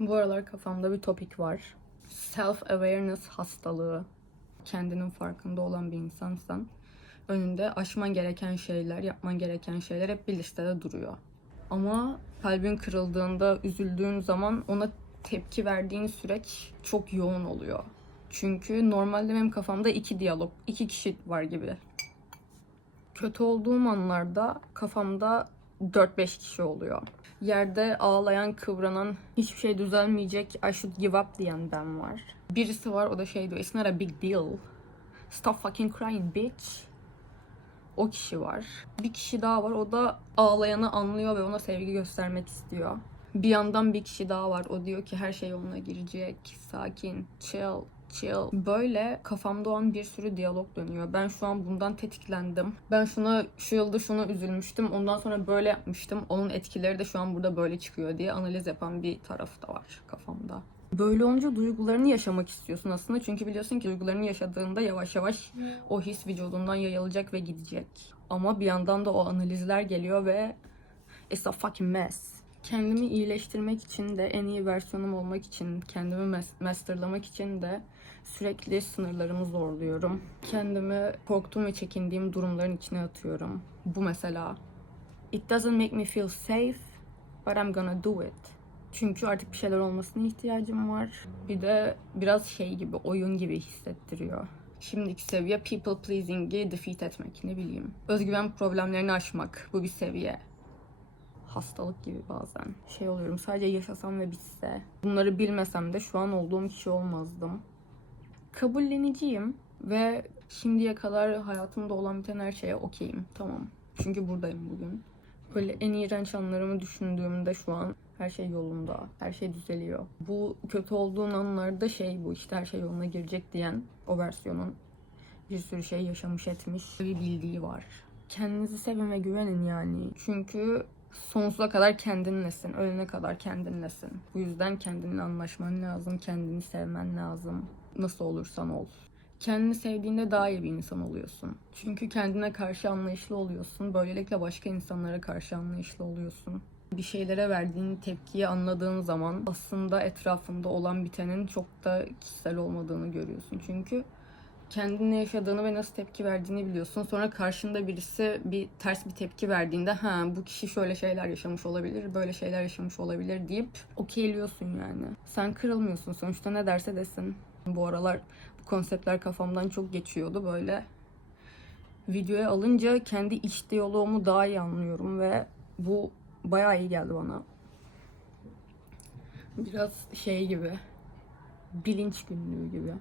Bu aralar kafamda bir topik var. Self-awareness hastalığı. Kendinin farkında olan bir insansan önünde aşman gereken şeyler, yapman gereken şeyler hep bir listede duruyor. Ama kalbin kırıldığında, üzüldüğün zaman ona tepki verdiğin süreç çok yoğun oluyor. Çünkü normalde benim kafamda iki diyalog, iki kişi var gibi. Kötü olduğum anlarda kafamda 4-5 kişi oluyor. Yerde ağlayan, kıvranan, hiçbir şey düzelmeyecek, I should give up diyen ben var. Birisi var, o da şey diyor, it's not a big deal. Stop fucking crying bitch. O kişi var. Bir kişi daha var, o da ağlayanı anlıyor ve ona sevgi göstermek istiyor. Bir yandan bir kişi daha var, o diyor ki her şey yoluna girecek, sakin, chill, chill. Böyle kafamda o an bir sürü diyalog dönüyor. Ben şu an bundan tetiklendim. Ben şuna şu yılda şuna üzülmüştüm. Ondan sonra böyle yapmıştım. Onun etkileri de şu an burada böyle çıkıyor diye analiz yapan bir taraf da var kafamda. Böyle olunca duygularını yaşamak istiyorsun aslında. Çünkü biliyorsun ki duygularını yaşadığında yavaş yavaş o his vücudundan yayılacak ve gidecek. Ama bir yandan da o analizler geliyor ve it's a fucking mess. Kendimi iyileştirmek için de en iyi versiyonum olmak için, kendimi mas- masterlamak için de sürekli sınırlarımı zorluyorum. Kendimi korktuğum ve çekindiğim durumların içine atıyorum. Bu mesela. It doesn't make me feel safe, but I'm gonna do it. Çünkü artık bir şeyler olmasına ihtiyacım var. Bir de biraz şey gibi, oyun gibi hissettiriyor. Şimdiki seviye people pleasing'i defeat etmek ne bileyim. Özgüven problemlerini aşmak bu bir seviye. Hastalık gibi bazen. Şey oluyorum sadece yaşasam ve bitse. Bunları bilmesem de şu an olduğum kişi olmazdım. Kabulleniciyim ve şimdiye kadar hayatımda olan biten her şeye okeyim. Tamam. Çünkü buradayım bugün. Böyle en iğrenç anlarımı düşündüğümde şu an her şey yolunda. Her şey düzeliyor. Bu kötü olduğun anlarda şey bu işte her şey yoluna girecek diyen o versiyonun bir sürü şey yaşamış etmiş bir bildiği var. Kendinizi sevin ve güvenin yani. Çünkü sonsuza kadar kendinlesin. Ölene kadar kendinlesin. Bu yüzden kendinle anlaşman lazım. Kendini sevmen lazım. Nasıl olursan ol. Kendini sevdiğinde daha iyi bir insan oluyorsun. Çünkü kendine karşı anlayışlı oluyorsun. Böylelikle başka insanlara karşı anlayışlı oluyorsun. Bir şeylere verdiğin tepkiyi anladığın zaman aslında etrafında olan bitenin çok da kişisel olmadığını görüyorsun. Çünkü kendine yaşadığını ve nasıl tepki verdiğini biliyorsun. Sonra karşında birisi bir ters bir tepki verdiğinde ha bu kişi şöyle şeyler yaşamış olabilir, böyle şeyler yaşamış olabilir deyip okeyliyorsun yani. Sen kırılmıyorsun sonuçta ne derse desin. Bu aralar bu konseptler kafamdan çok geçiyordu böyle. Videoya alınca kendi iç diyaloğumu daha iyi anlıyorum ve bu bayağı iyi geldi bana. Biraz şey gibi, bilinç günlüğü gibi.